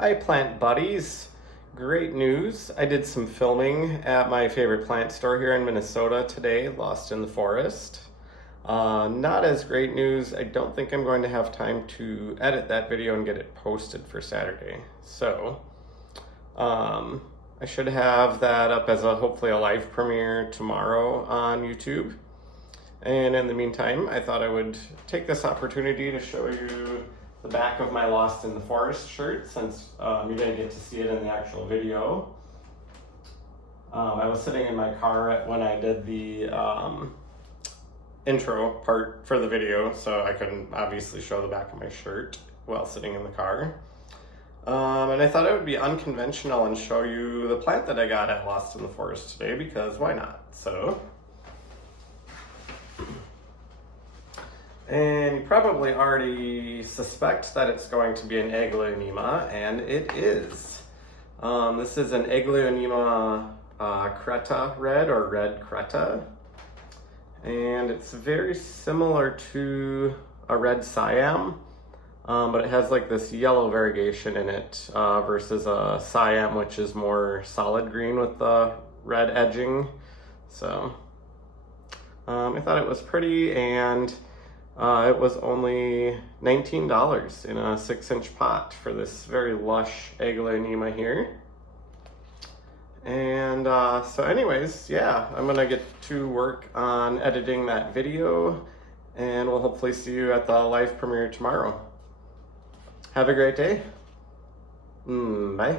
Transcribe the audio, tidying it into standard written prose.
Hi plant buddies, great news. I did some filming at my favorite plant store here in Minnesota today, Lost in the Forest. Not as great news. I don't think I'm going to have time to edit that video and get it posted for Saturday. So I should have that up as hopefully a live premiere tomorrow on YouTube. And in the meantime, I thought I would take this opportunity to show you the back of my Lost in the Forest shirt, since you didn't get to see it in the actual video. I was sitting in my car when I did the intro part for the video, so I couldn't obviously show the back of my shirt while sitting in the car. And I thought it would be unconventional and show you the plant that I got at Lost in the Forest today, because why not? So, and you probably already suspect that it's going to be an Aglaonema, and it is. This is an Aglaonema Creta red, or red Creta. And it's very similar to a red Siam, but it has like this yellow variegation in it versus a Siam, which is more solid green with the red edging. So I thought it was pretty, and it was only $19 in a 6-inch pot for this very lush Aglaonema here. And so anyways, yeah, I'm gonna get to work on editing that video, and we'll hopefully see you at the live premiere tomorrow. Have a great day. Bye.